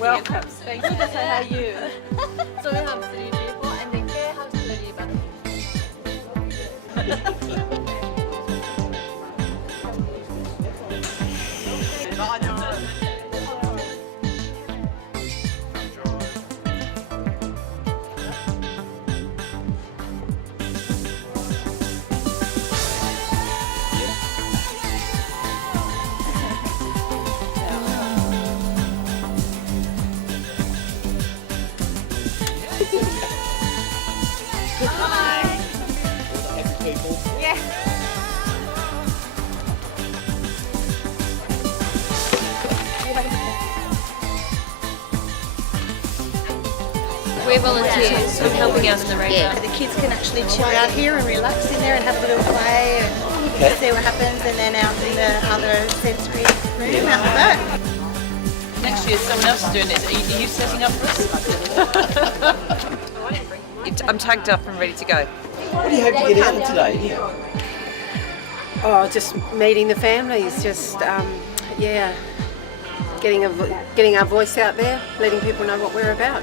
Welcome. Thank you. How are you? So we have 3 people and the care has 30 We're volunteers, so helping out in the rain. Yeah, the kids can actually chill out here and relax in there and have a little play and see what happens, and then out in the other sensory room out the back. Next year someone else is doing this. Are you setting up for us? I'm tagged up and ready to go. What do you hope to get out of today? Yeah. Oh, just meeting the families, just getting our voice out there, letting people know what we're about.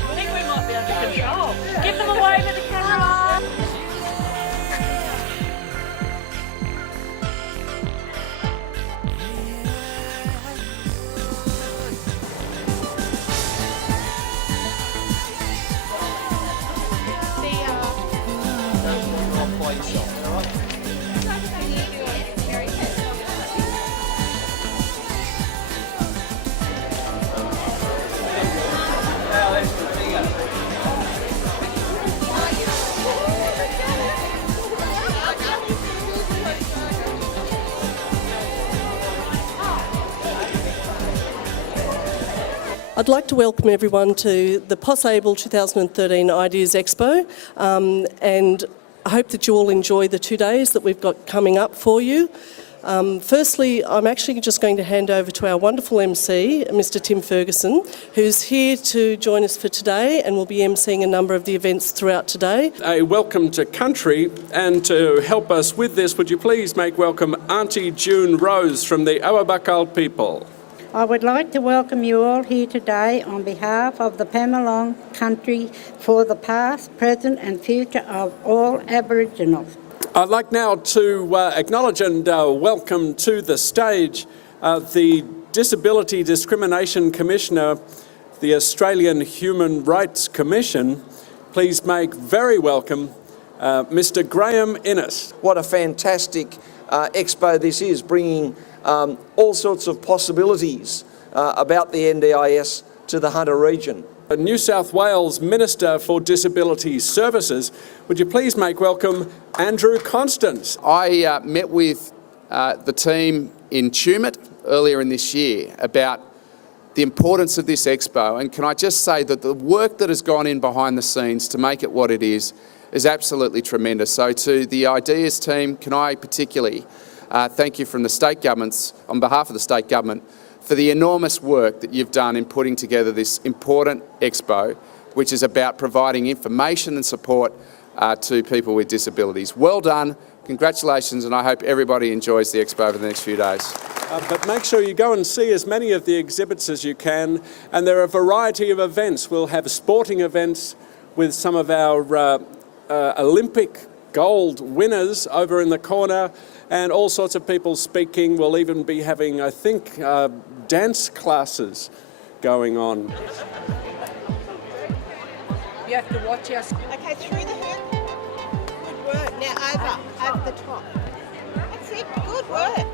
I think we might be under control. Give them away with the camera. I'd like to welcome everyone to the PossABLE 2013 Ideas Expo, and I hope that you all enjoy the 2 days that we've got coming up for you. Firstly, I'm actually just going to hand over to our wonderful MC, Mr. Tim Ferguson, who's here to join us for today and will be emceeing a number of the events throughout today. A welcome to country, and to help us with this, would you please make welcome Auntie June Rose from the Awabakal people. I would like to welcome you all here today on behalf of the Pamelong country for the past, present and future of all Aboriginals. I'd like now to acknowledge and welcome to the stage the Disability Discrimination Commissioner, the Australian Human Rights Commission. Please make very welcome Mr. Graham Innes. What a fantastic expo this is, bringing all sorts of possibilities about the NDIS to the Hunter region. New South Wales Minister for Disability Services, would you please make welcome Andrew Constance. I met with the team in Tumut earlier in this year about the importance of this expo, and can I just say that the work that has gone in behind the scenes to make it what it is absolutely tremendous. So to the Ideas team, can I particularly thank you from the state governments, on behalf of the state government, for the enormous work that you've done in putting together this important expo, which is about providing information and support to people with disabilities. Well done, congratulations, and I hope everybody enjoys the expo over the next few days. But make sure you go and see as many of the exhibits as you can, and there are a variety of events. We'll have sporting events with some of our Olympic gold winners over in the corner, and all sorts of people speaking. We'll even be having, I think, dance classes going on. You have to watch us. Okay, through the hoop. Good work. Now over the top. That's it. Good work.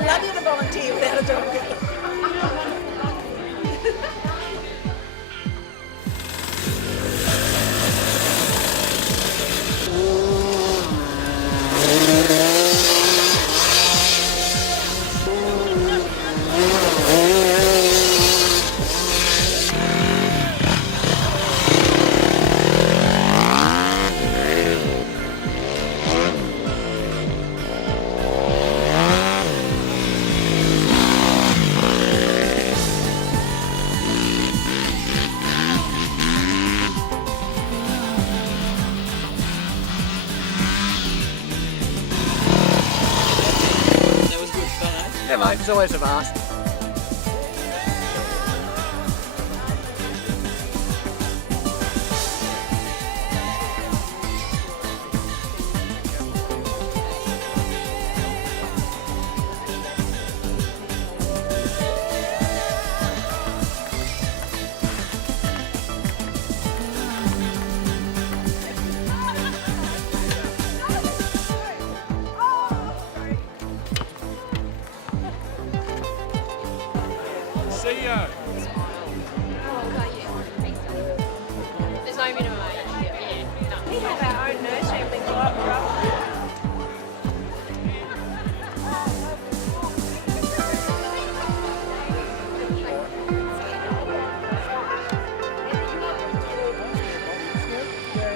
Love you to volunteer without a dog. Yeah, mate, it's always a vast. See ya. There's no minimum age here. Yeah. No. We have our own nursery and we go up rough.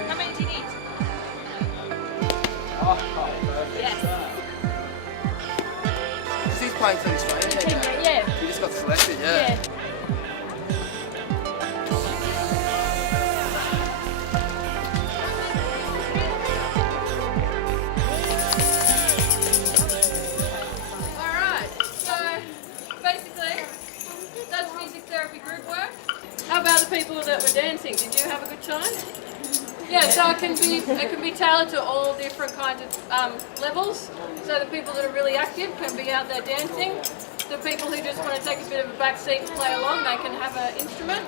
How many do you need? He's playing for this game. Yeah. He just got selected, yeah. Alright, so basically, that's music therapy group work. How about the people that were dancing? Did you have a good time? Yeah, so it can be tailored to all different kinds of levels. So the people that are really active can be out there dancing. The people who just want to take a bit of a back seat and play along, they can have an instrument.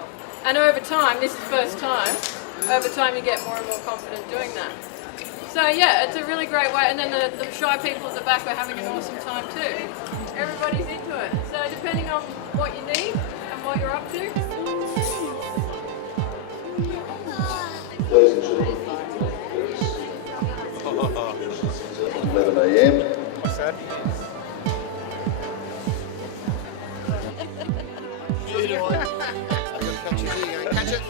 And over time, this is first time, over time you get more and more confident doing that. So yeah, it's a really great way. And then the shy people at the back are having an awesome time too. Everybody's into it. So depending on what you need and what you're up to. Ladies and gentlemen, 11 a.m. What's that? Catch it, here you go. Catch it.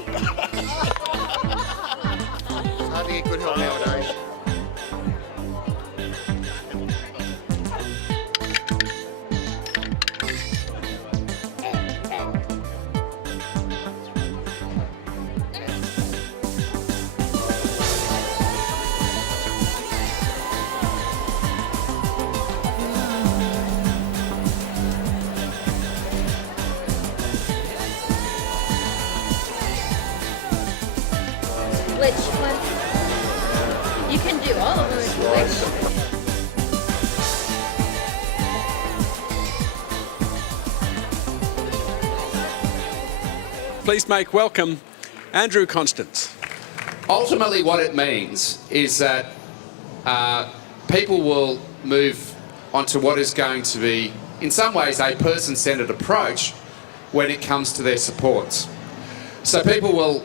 It's hard to get good help nowadays. Which one? You can do all of them if you wish. Please make welcome Andrew Constance. Ultimately, what it means is that people will move onto what is going to be, in some ways, a person-centred approach when it comes to their supports. So people will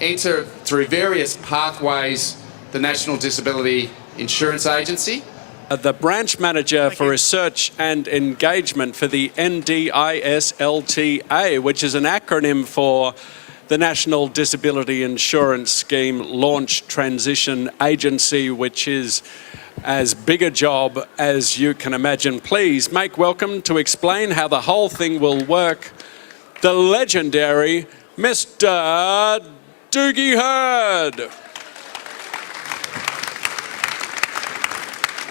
enter through various pathways the National Disability Insurance Agency. The branch manager for research and engagement for the NDISLTA, which is an acronym for the National Disability Insurance Scheme Launch Transition Agency, which is as big a job as you can imagine. Please make welcome to explain how the whole thing will work, the legendary Mr. Doogie Herd.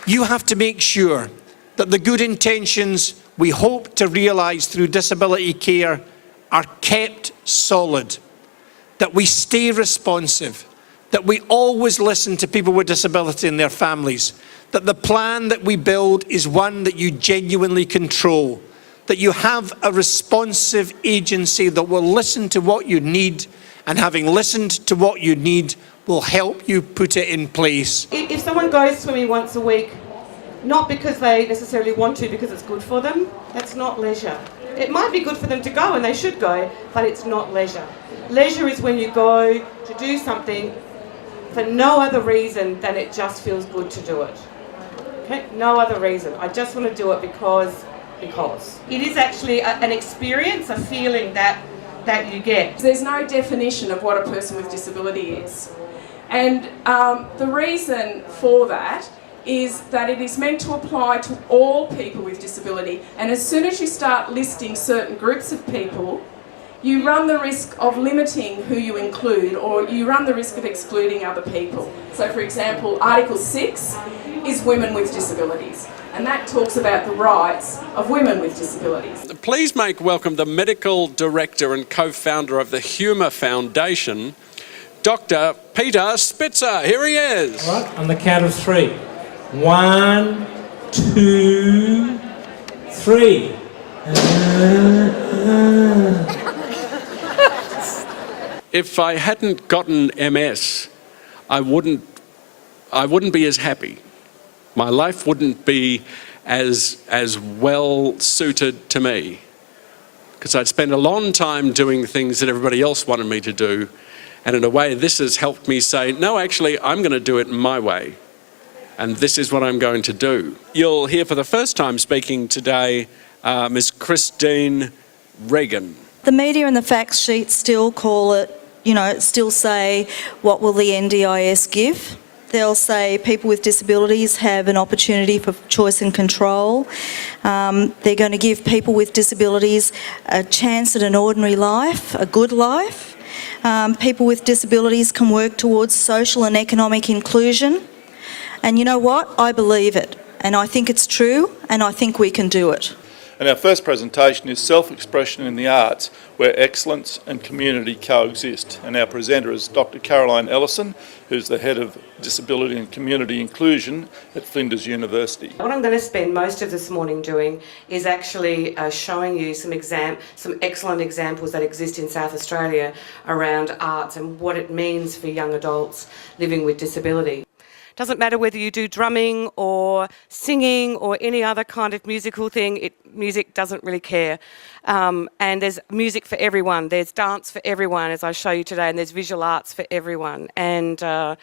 You have to make sure that the good intentions we hope to realise through disability care are kept solid, that we stay responsive, that we always listen to people with disability and their families, that the plan that we build is one that you genuinely control, that you have a responsive agency that will listen to what you need, and having listened to what you need, will help you put it in place. If someone goes swimming once a week, not because they necessarily want to, because it's good for them, that's not leisure. It might be good for them to go, and they should go, but it's not leisure. Leisure is when you go to do something for no other reason than it just feels good to do it. Okay? No other reason. I just want to do it because. It is actually an experience, a feeling that you get. There's no definition of what a person with disability is. And the reason for that is that it is meant to apply to all people with disability. And as soon as you start listing certain groups of people, you run the risk of limiting who you include, or you run the risk of excluding other people. So for example, Article 6 is women with disabilities, and that talks about the rights of women with disabilities. Please make welcome the Medical Director and co-founder of the Humour Foundation, Dr. Peter Spitzer. Here he is. All right, on the count of 3. 1, 2, 3. If I hadn't gotten MS, I wouldn't be as happy. My life wouldn't be as well suited to me, because I'd spent a long time doing things that everybody else wanted me to do, and in a way this has helped me say, no, actually I'm going to do it my way, and this is what I'm going to do. You'll hear for the first time speaking today Ms. Christine Regan. The media and the facts sheets still call it, still say, what will the NDIS give? They'll say people with disabilities have an opportunity for choice and control. They're going to give people with disabilities a chance at an ordinary life, a good life. People with disabilities can work towards social and economic inclusion. And you know what? I believe it. And I think it's true, and I think we can do it. And our first presentation is Self-Expression in the Arts, where excellence and community coexist. And our presenter is Dr. Caroline Ellison, who's the Head of Disability and Community Inclusion at Flinders University. What I'm going to spend most of this morning doing is actually showing you some excellent examples that exist in South Australia around arts and what it means for young adults living with disability. Doesn't matter whether you do drumming or singing or any other kind of musical thing, music doesn't really care. And there's music for everyone, there's dance for everyone, as I show you today, and there's visual arts for everyone. And I'm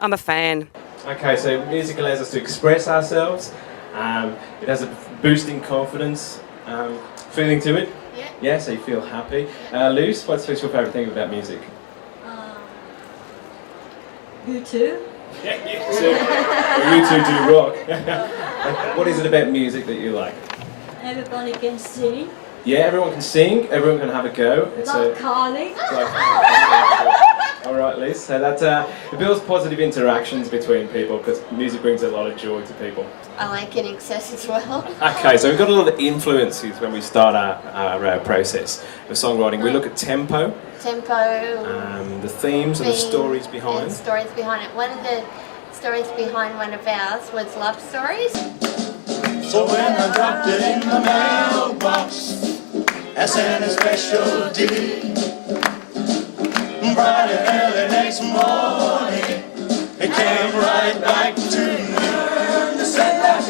a fan. Okay, so music allows us to express ourselves. It has a boosting confidence feeling to it. Yeah, so you feel happy. Luce, what's your favourite thing about music? You too? Yeah, you too. Well, you two do rock. What is it about music that you like? Everybody can sing. Yeah, everyone can sing, everyone can have a go. Like Carly. All right, Liz. So that it builds positive interactions between people, because music brings a lot of joy to people. I like getting access as well. Okay, so we've got a lot of influences when we start our process of songwriting. We look at tempo. The themes and the stories behind. And stories behind it. One of the stories behind one of ours was love stories. So when I dropped it in the mailbox, I sent a special deed. Bright and early next morning, it came right back to me. They said that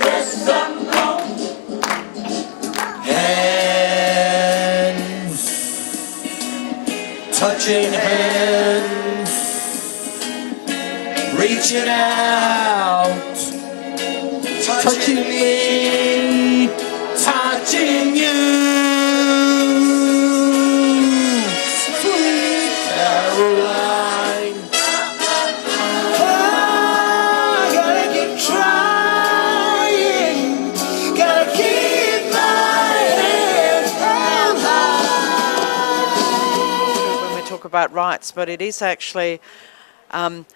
there's something wrong. Touching hands, reaching out, touching me, touching you. Sweet Caroline, I gotta keep trying, gotta keep my head held high. Talk about rights, but it is actually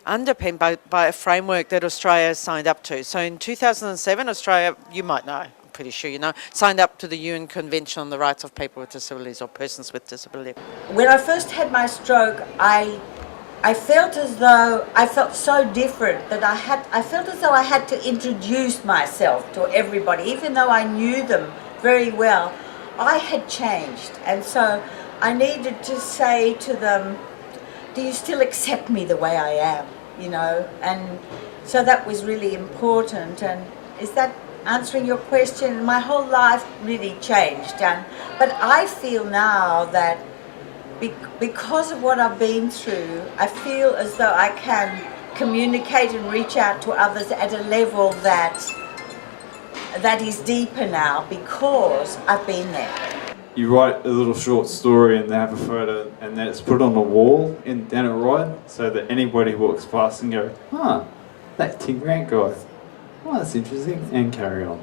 underpinned by a framework that Australia has signed up to. So in 2007, Australia, you might know, I'm pretty sure you know, signed up to the UN Convention on the Rights of People with Disabilities or Persons with Disability. When I first had my stroke, I felt as though I felt so different that I felt as though I had to introduce myself to everybody, even though I knew them very well. I had changed, and so I needed to say to them, do you still accept me the way I am, you know? And so that was really important. And is that answering your question? My whole life really changed. But I feel now that because of what I've been through, I feel as though I can communicate and reach out to others at a level that is deeper now because I've been there. You write a little short story and they have a photo and then it's put on a wall down at Ryde so that anybody walks past and go, that's Tim Grant guy. Oh, that's interesting, and carry on.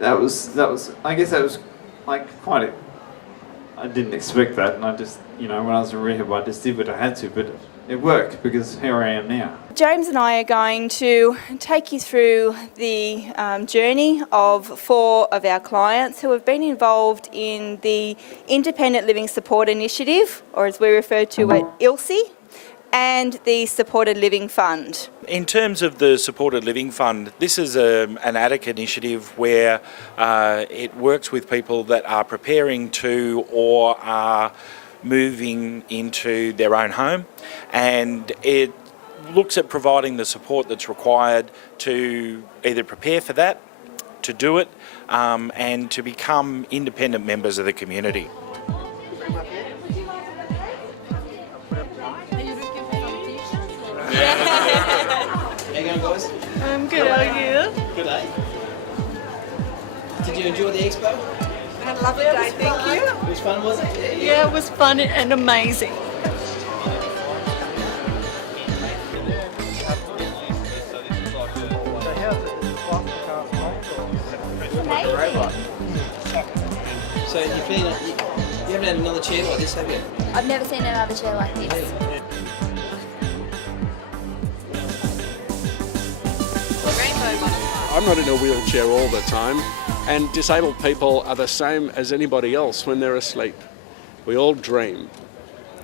That was I guess that was like quite I didn't expect that, and I just, you know, when I was in rehab I just did what I had to, but it worked because here I am now. James and I are going to take you through the journey of 4 of our clients who have been involved in the Independent Living Support Initiative, or as we refer to it, ILSI, and the Supported Living Fund. In terms of the Supported Living Fund, this is an ADDIC initiative where it works with people that are preparing to or are moving into their own home, and it looks at providing the support that's required to either prepare for that, to do it, and to become independent members of the community. How you going, guys? I'm good, how are you? Good day. Did you enjoy the expo? I had a lovely day, thank you. It was fun, was it? Yeah, it was fun and amazing. So you haven't had another chair like this, have you? I've never seen another chair like this. I'm not in a wheelchair all the time, and disabled people are the same as anybody else when they're asleep. We all dream.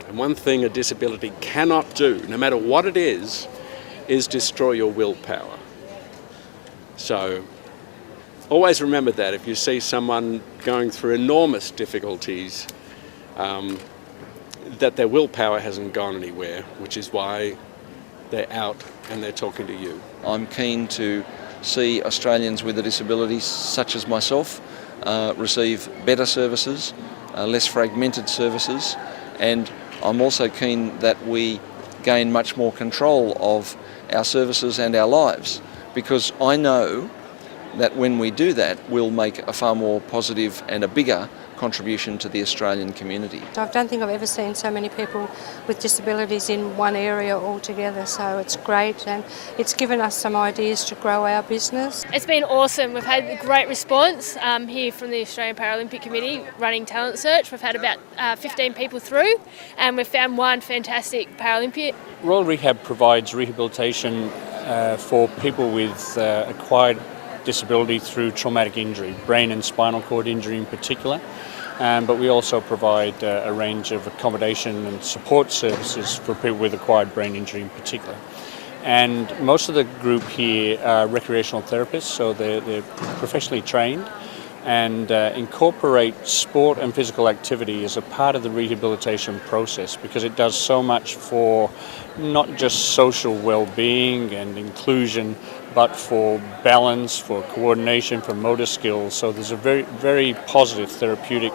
And one thing a disability cannot do, no matter what it is destroy your willpower. So always remember that if you see someone going through enormous difficulties, that their willpower hasn't gone anywhere, which is why they're out and they're talking to you. I'm keen to see Australians with a disability, such as myself, receive better services, less fragmented services, and I'm also keen that we gain much more control of our services and our lives, because I know that when we do that, we'll make a far more positive and a bigger contribution to the Australian community. I don't think I've ever seen so many people with disabilities in one area altogether, so it's great and it's given us some ideas to grow our business. It's been awesome. We've had a great response here from the Australian Paralympic Committee running Talent Search. We've had about 15 people through and we've found one fantastic Paralympian. Royal Rehab provides rehabilitation for people with acquired disability through traumatic injury, brain and spinal cord injury in particular. But we also provide a range of accommodation and support services for people with acquired brain injury in particular. And most of the group here are recreational therapists, so they're professionally trained and incorporate sport and physical activity as a part of the rehabilitation process, because it does so much for not just social well-being and inclusion, but for balance, for coordination, for motor skills. So there's a very, very positive therapeutic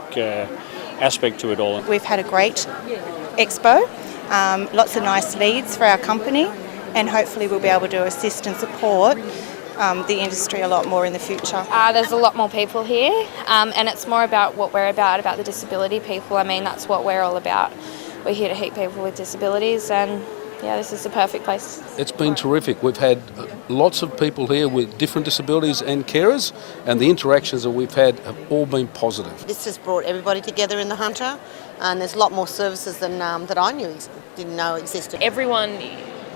aspect to it all. We've had a great expo, lots of nice leads for our company, and hopefully we'll be able to assist and support the industry a lot more in the future. There's a lot more people here, and it's more about what we're about the disability people. I mean, that's what we're all about. We're here to help people with disabilities, and yeah, this is the perfect place. It's been terrific. We've had lots of people here with different disabilities and carers, and the interactions that we've had have all been positive. This has brought everybody together in the Hunter, and there's a lot more services than that I didn't know existed. Everyone,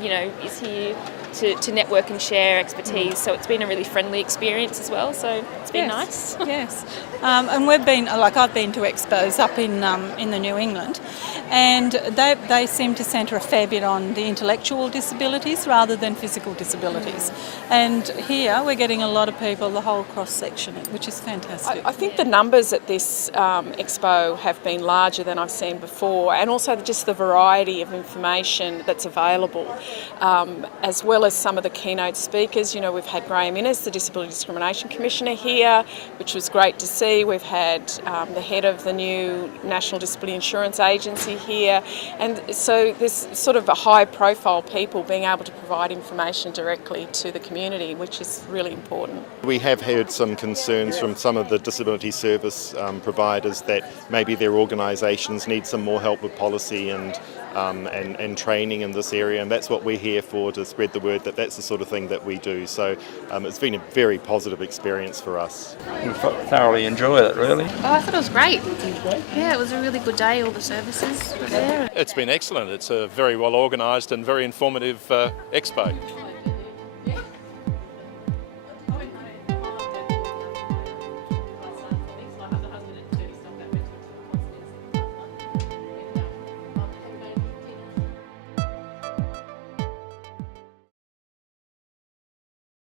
you know, is here to network and share expertise. So it's been a really friendly experience as well. So it's been nice. Yes, and we've been, like I've been to expos up in the New England, and they seem to centre a fair bit on the intellectual disabilities rather than physical disabilities. And here we're getting a lot of people, the whole cross section, which is fantastic. I think the numbers at this expo have been larger than I've seen before, and also just the variety of information that's available, as well as some of the keynote speakers. You know, we've had Graham Innes, the Disability Discrimination Commissioner, here, which was great to see. We've had the head of the new National Disability Insurance Agency here, and so there's sort of a high-profile people being able to provide information directly to the community, which is really important. We have heard some concerns from some of the disability service providers that maybe their organisations need some more help with policy and training in this area, and that's what we're here for, to spread the word that that's the sort of thing that we do. So it's been a very positive experience for us. We thoroughly enjoyed it, really. Oh, I thought it was great. Yeah, it was a really good day. All the services were there. It's been excellent. It's a very well organised and very informative expo.